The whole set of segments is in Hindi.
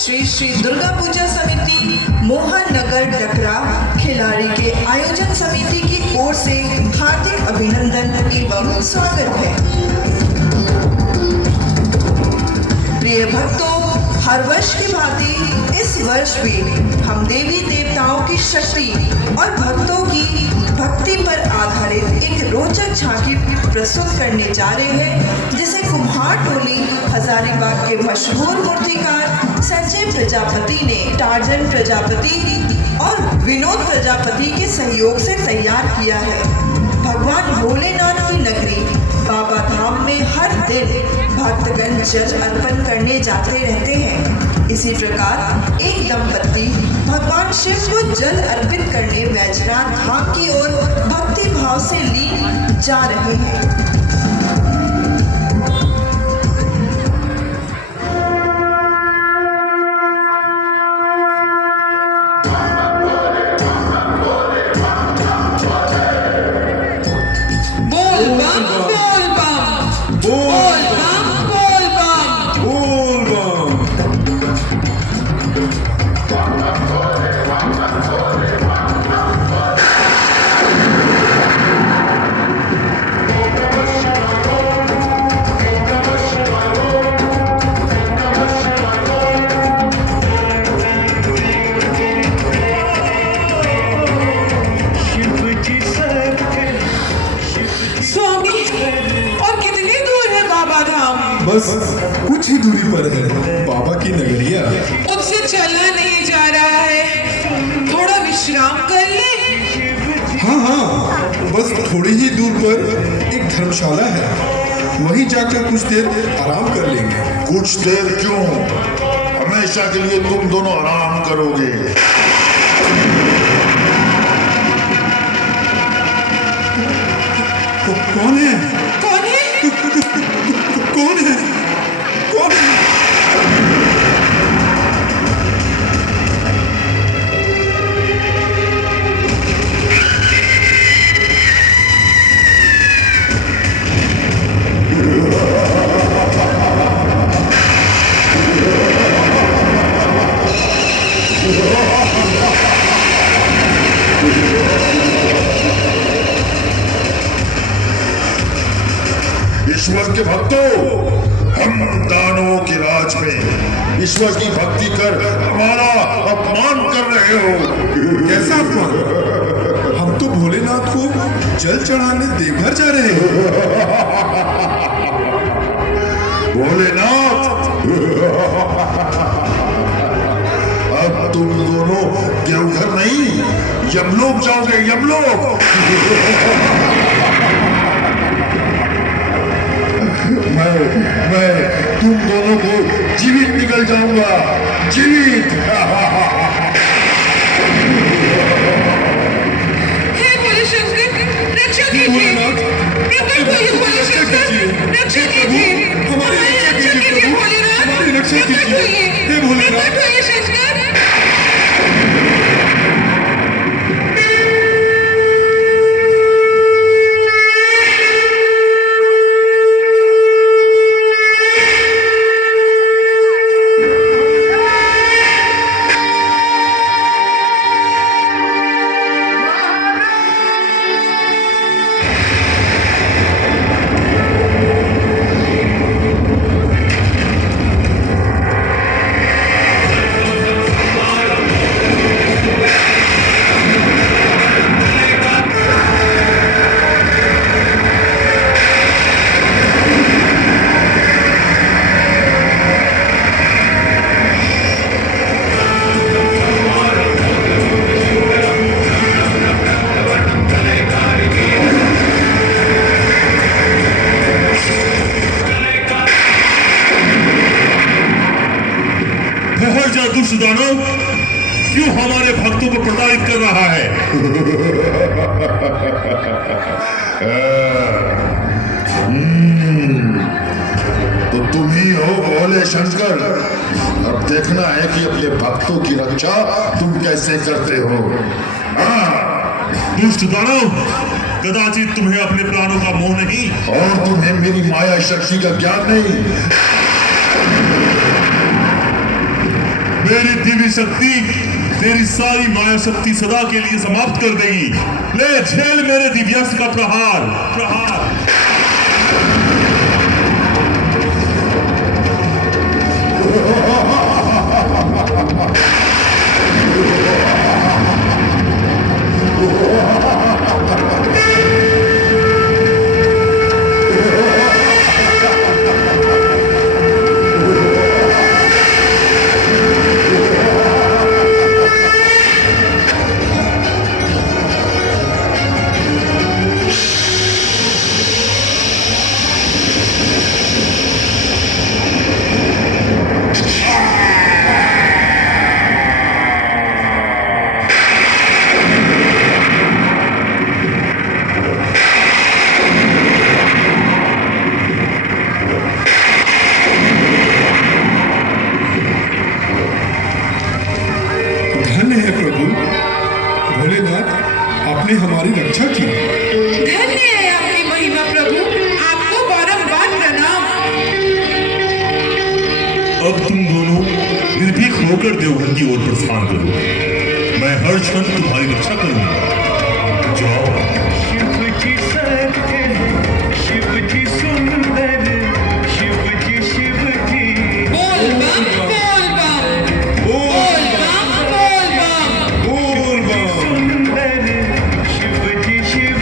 श्री श्री दुर्गा पूजा समिति मोहन नगर डकरा खिलाड़ी के आयोजन समिति की ओर से हार्दिक अभिनंदन एवं स्वागत है। प्रिय भक्तों, हर वर्ष की भांति इस वर्ष भी हम देवी देवताओं की शक्ति और भक्तों की भक्ति पर आधारित एक रोचक झांकी प्रस्तुत करने जा रहे हैं, जिसे कुम्हार टोली हजारीबाग के मशहूर मूर्तिकार संजय प्रजापति ने टार्जन प्रजापति और विनोद प्रजापति के सहयोग से तैयार किया है। भगवान भोलेनाथ की नगरी बाबा धाम में हर दिन भक्तगण जल अर्पण करने जाते रहते हैं। इसी प्रकार एक दंपति भगवान शिव को जल अर्पित करने वैजनाथ धाम की ओर भक्ति भाव से लीन जा रहे हैं। बस कुछ ही दूरी पर है बाबा की नगरिया। उससे चलना नहीं जा रहा है, थोड़ा विश्राम कर ले। हाँ, बस थोड़ी ही दूर पर एक धर्मशाला है, वहीं जाकर कुछ देर आराम कर लेंगे। कुछ देर क्यों, हमेशा के लिए तुम दोनों आराम करोगे। कौन है? कौन है? कौन है? कौन है? ईश्वर के भक्तों, हम दानवों के राज में ईश्वर की भक्ति कर हमारा अपमान कर रहे हो। कैसा अपमान? हम तो भोलेनाथ को जल चढ़ाने देवघर जा रहे हैं। भोलेनाथ, अब तुम दोनों देवघर नहीं यमलोक जाओगे, यमलोक। मैं तुम दोनों को जीवित निकल जाऊंगा, जीवित। हे भोले शंकर, रक्षा कीजिए। प्रकट होइए भोले शंकर, रक्षा कीजिए। हमारी रक्षा कीजिए भोलेनाथ, हमारी रक्षा कीजिए। हे भोलेनाथ, प्रकट होइए शंकर। दुष्ट दानव क्यों हमारे भक्तों को प्रताड़ित कर रहा है? तो तुम ही हो भोले शंकर। अब देखना है कि अपने भक्तों की रक्षा तुम कैसे करते हो। दुष्ट दानव, कदाचित तुम्हें अपने प्राणों का मोह नहीं और तुम्हें मेरी माया शक्ति का ज्ञान नहीं। मेरी दिव्य शक्ति तेरी सारी माया शक्ति सदा के लिए समाप्त कर देगी। ले झेल मेरे दिव्यास्त्र का प्रहार प्रहार। आपने हमारी रक्षा की। धन्य है आपकी महिमा प्रभु, आपको बारंबार प्रणाम। अब तुम दोनों निर्भीक होकर देवघर की ओर प्रस्थान करो। मैं हर क्षण तुम्हारी रक्षा करूंगा। जाओ। शिव जी सत्य है, शिव जी सुंदर, शिव जी शिव जी। बोल बम बोल बम बोल बम बोल बम बोल बम। सुंदर, शिव जी शिव।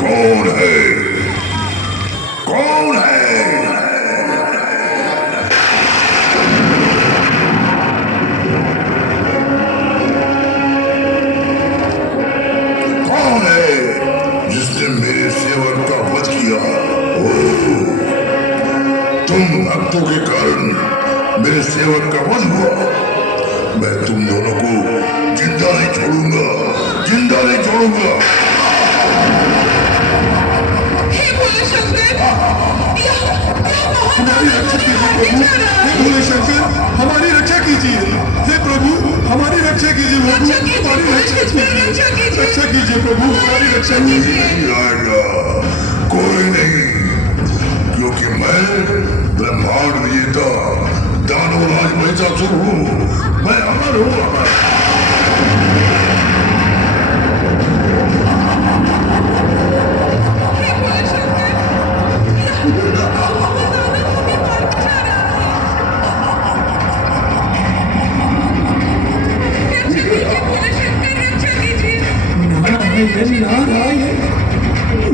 कौन है? कौन है? कौन है जिसने मेरे सेवक का वध किया? तुम भक्तों के कारण मेरे सेवक का वध हुआ। मैं तुम दोनों को जिंदा नहीं छोड़ूंगा, जिंदा नहीं छोड़ूंगा। हे भोले शंकर, हमारी रक्षा कीजिए प्रभु। हे भोले शंकर, हमारी रक्षा कीजिए। हे प्रभु, हमारी रक्षा कीजिए प्रभु। हमारी रक्षा कीजिए, रक्षा कीजिए प्रभु, हमारी रक्षा कीजिए। नहीं आएगा कोई नहीं, क्योंकि मैं ब्रह्मांड विजेता दानवराज महिषासुर हूँ। मैं अमर हूँ, अमर। नारायण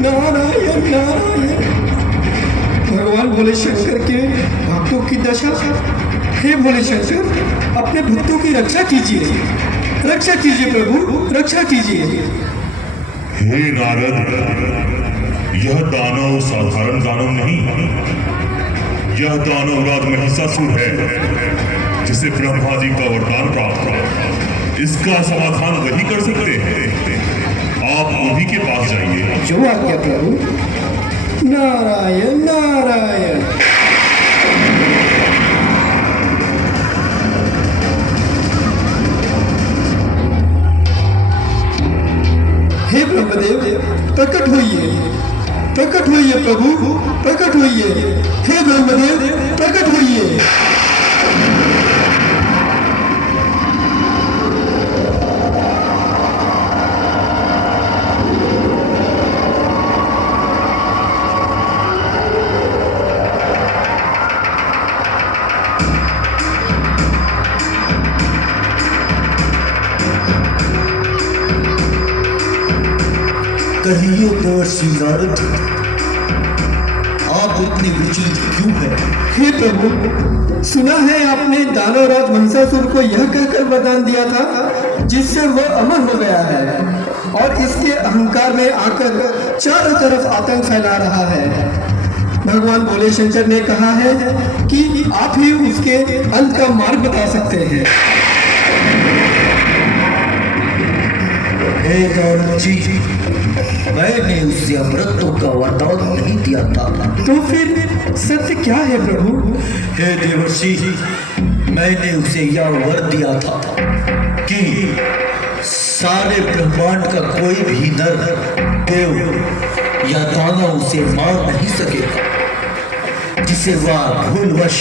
नारायण नारायण। भगवान भोले शंकर के भक्तों की दशा। हे भोले शंकर, अपने भक्तों की रक्षा कीजिए, रक्षा कीजिए प्रभु, रक्षा कीजिए। हे नारद, यह दानव साधारण दानव नहीं, यह दानवराज महिषासुर है, जिसे ब्रह्मा जी का वरदान प्राप्त है। इसका समाधान वही कर सकते हैं। आप उन्हीं के पास जाइए। जो आज्ञा प्रभु। नारायण नारायण। हे ब्रह्मदेव, प्रकट होइए, प्रकट होइए प्रभु, प्रकट होइए। हे ब्रह्मदेव, प्रकट होइए। कहिए देवर्षि नारद, आप इतने विचलित क्यों हैं? हे प्रभु, सुना है आपने दानवराज महिषासुर को यह कहकर वरदान दिया था जिससे वह अमर हो गया है और इसके अहंकार में आकर चारों तरफ आतंक फैला रहा है। भगवान भोले शंकर ने कहा है कि आप ही उसके अंत का मार्ग बता सकते हैं। हे नारद जी, मैंने उसे अमृतों का वरदान नहीं दिया था। तो फिर सत्य क्या है प्रभु? हे देवर्षि, मैंने उसे यह वर दिया था कि सारे ब्रह्मांड का कोई भी नर, देव या दानव उसे मार नहीं सकेगा। जिस जिसे वह भूलवश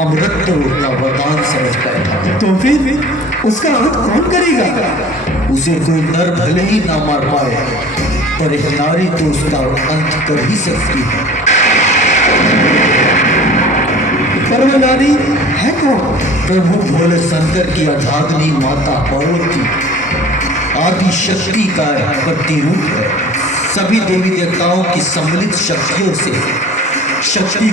अमृतत्व का वरदान समझ बैठा। तो फिर उसका अंत कौन करेगा? उसे कोई नर भले ही ना मार पाए, पर एक नारी तो उसका अंत कर ही सकती है। पर वो नारी है कौन? प्रभु भोले शंकर की अर्धांगिनी माता पार्वती आदि शक्ति का प्रतिरूप है। सभी देवी देवताओं की सम्मिलित शक्तियों से शक्ति